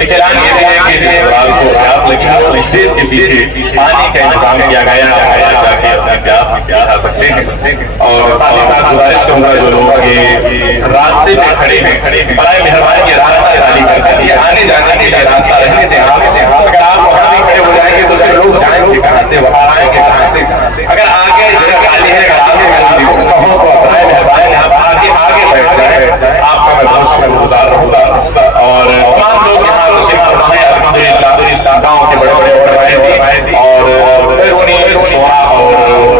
اعلان یہ ہے کہ جس سوال کو پیاس لگی ہے اس چیز کے پیچھے پانی کا انتظام کیا گیا ہے، جا کے اپنی پیاس بجھا سکتے ہیں۔ اور ساتھ ہی ساتھ گزارش کروں گا جو لوگ یہ راستے پہ کھڑے ہیں برائے مہربانی یہ راستہ جاری کر دیں، یہ آنے جانے کے لیے راستہ رہنے دیں۔ اگر آپ وہاں بھی کھڑے ہو جائیں گے تو پھر لوگ جائیں گے کہاں سے، وہاں آئیں گے کہاں سے؟ اگر آگے جگہ خالی ہے، اگر آگے برائے مہربانی آپ آگے بیٹھ جائیں، آپ کا میں بہت شکر گزار رہوں گا۔ اور تمام لوگ یہاں تشریف فرما ہے الحمدللہ، گاؤں کے بڑے بڑے علماء بھی اور بیرونی شعراء اور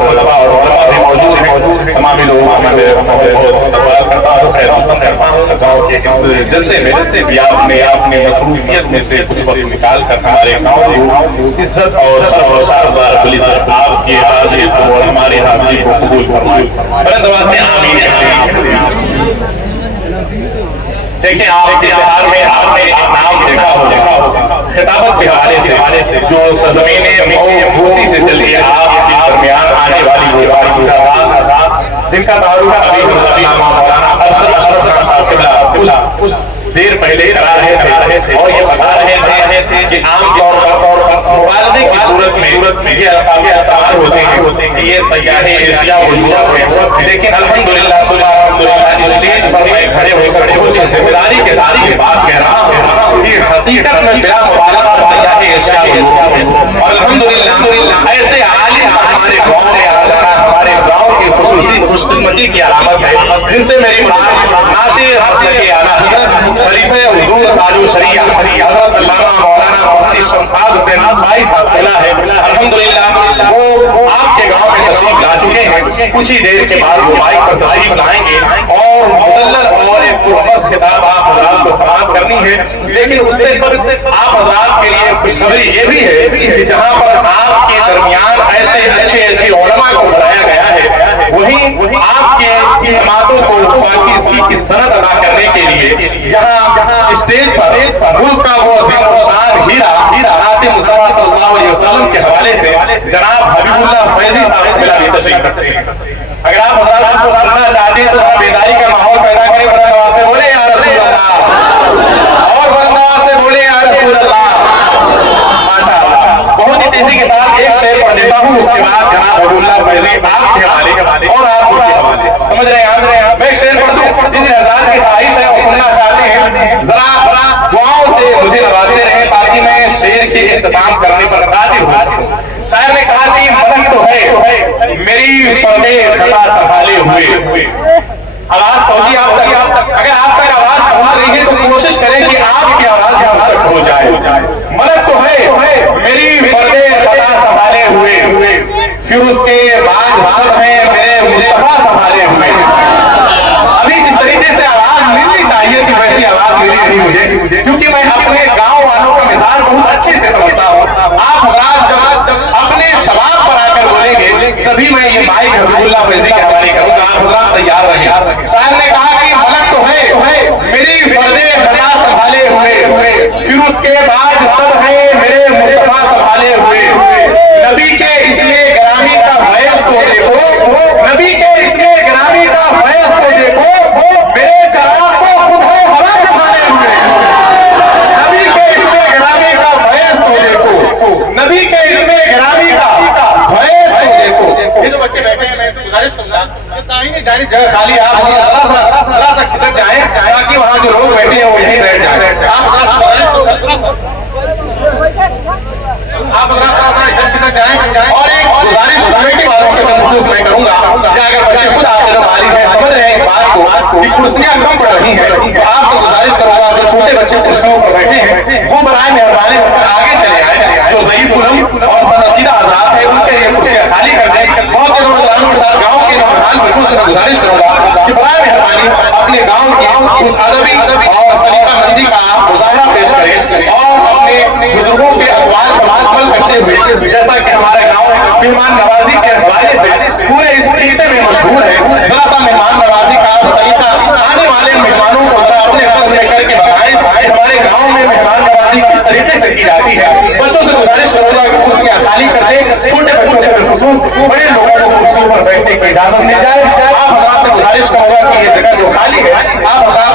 خطبہ اور علماء بھی موجود ہیں۔ تمام لوگوں کا میں بہت استقبال کرتا ہوں، خیر مقدم کرتا ہوں۔ گاؤں کے اس جلسے میں بھی آپ نے مصروفیت میں سے کچھ وقت نکال کر ہمارے گاؤں کو عزت اور شرف و شرف رب العزت آپ کی حاضری کو اور ہماری حاضری کو قبول فرمائے۔ بلند آواز سے آمین۔ دیکھیں آپ اشتہار میں آپ نے ایک نام دیکھا ہوگا خطابت کے حوالے سے جو سرزمین بھوسی سے چل کے آپ کے درمیان آنے والی جن کا تعلق ابھی مولانا ارشد اشرف صاحب کچھ دیر پہلے کرا رہے تھے اور یہ بتا رہے تھے کہ عام طور پر مبالغے کی صورت میں یہ الفاظ استعمال ہوتے ہیں کہ یہ سیاح ایشیا و یورپ ہے، لیکن الحمدللہ اسٹیج پر میں کھڑے ہو کر بہت ذمہ داری کے ساتھ یہ بات کہہ رہا ہوں کہ حقیقت میں بلا مبالغہ سیاح ایشیا و یورپ ہے۔ اور الحمدللہ ایسے عالم ہمارے گاؤں میں ہمارے گاؤں کی خصوصی خوش قسمتی کی علامت ہے جن سے میری مراد ناصر حسن کے اعلیٰ حضرت خلیفہ حضور تاج الشریعہ حضرت علامہ مولانا مفتی شمساد حسین بھائی صاحب قلعہ ہے۔ الحمدللہ وہ آپ کے گاؤں میں تشریف لا چکے ہیں، کچھ ہی دیر کے بعد وہ مائک پر تشریف لائیں گے اور مدلل اور ایک پرمرض کتاب آپ حضرات کو سماعت کرنی ہے۔ لیکن اس سے پر آپ حضرات کے لیے خوشخبری یہ بھی ہے کہ جہاں پر آپ کے درمیان ایسے اچھے علماء کو بلایا گیا ہے، وہیں آپ کے سماعتوں کو پاکیزگی کی سند ادا کرنے کے لیے یہاں اسٹیج پر ملک کا وہ عظیم الشان ہیرا نعت مصطفیٰ صلی اللہ علیہ وسلم کے حوالے سے جناب حبیب اللہ فیضی صاحب ملا بھی تشریف رکھتے ہیں۔ اگر آپ حضرات کو سننا چاہتے ہیں تو بیداری کا ماحول پیدا کریں، بلند آواز سے بولے یا رسول اللہ، اور بلند آواز سے بولے یا رسول اللہ۔ ماشاءاللہ بہت ہی تیزی کے ساتھ ایک شعر پڑھ دیتا ہوں، اس کے بعد جناب حبیب اللہ فیضی آپ کے حوالے اور آپ کے حوالے سمجھ رہے ہیں۔ میں ایک شعر پڑھ دوں، جن حضرات کی خواہش ہے وہ سننا چاہتے ہیں ذرا دعاؤں سے مجھے نوازتے رہیں تاکہ میں شعر کے اختتام کرنے پر قادر ہو سکوں۔ شاعر نے کہا کہ مدد تو ہے میری پردے خطا سنبھالے ہوئے۔ آواز پہنچی آپ تک؟ اگر آپ تک آواز پہنچ رہی ہے تو کوشش کریں کہ آپ کی آواز یہاں تک ہو جائے۔ مدد تو ہے میری پردے خطا سنبھالے ہوئے، پھر اس کے بعد سب ہیں میرے مصطفیٰ سنبھالے ہوئے۔ ابھی جس طریقے سے آواز ملنی چاہیے تھی ویسی آواز ملی نہیں مجھے، کیونکہ میں اپنے گاؤں والوں کا مزاج بہت اچھے سے سمجھتا ہوں۔ آپ حضرات جب اپنے شباب پر آ کر بولیں گے تبھی میں یہ مائک حبیب اللہ فیضی کے حوالے کروں گا، آپ حضرات تیار رہیں۔ شاعر نے کہا کہ ملک تو ہے میری پردے خطا سنبھالے ہوئے، پھر اس کے بعد سب ہیں میرے مصطفیٰ سنبھالے ہوئے۔ نبی کے اسم گرامی کا فیض تو دیکھو، نبی کے اسم گرامی کا فیض تو دیکھو، میرے جناب کو خود ہے ہوا سنبھالے ہوئے۔ نبی کے اسم گرامی کا فیض تو دیکھو، نبی کے اسم گرامی کا فیض تو دیکھو۔ یہ جو بچے بیٹھے ہیں میں سے گزارش کروں گا کہ کہیں نہیں جانی جگہ خالی آپ ذرا سا کھسک جائیں تاکہ وہاں جو لوگ بیٹھے ہیں وہ یہیں بیٹھ جائیں۔ آپ اور ایک گزارش کمیٹی والوں سے خصوص میں کروں گا کہ اگر بچے خود آتے ہیں معلوم ہے سمجھ رہے ہیں اس بات کو کہ کرسیاں کم پڑ رہی ہیں، تو آپ سے گزارش کروں گا جو چھوٹے بچے کرسیوں پر بیٹھے ہیں وہ برائے مہربانی آگے چلے آئے، جو ضعیف الحم اور سرسیدہ حضرات ہیں ان کے لیے کرسیاں خالی کر دیں۔ بہت سے نوجوانوں کے ساتھ گاؤں کے نوجوان بالکل سے میں گزارش کروں گا کہ برائے مہربانی اپنے گاؤں کی اس ادبی اور سلیقہ مندی کا آپ مظاہرہ پیش کریں اور اپنے بزرگوں کے اقوال پر عمل کرتے ہوئے، جیسا کہ ہمارے گاؤں مہمان نوازی کے حوالے سے پورے اس خطے میں مشہور ہے، ذرا سا مہمان نوازی کا سلیقہ آنے والے مہمانوں کو ذرا اپنے فرض میں کر کے بتائیں کہ ہمارے گاؤں میں مہمان نوازی کس طریقے سے کی جاتی ہے۔ بچوں سے گزارش کروں گا کہ کرسیاں خالی کر دیں، چھوٹے بچوں سے بالخصوص بڑے لوگوں کو کرسیوں پر بیٹھنے کی اجازت مل جائے۔ آپ حضرات سے گزارش کروں گا کہ یہ جگہ جو خالی ہے آپ حضرات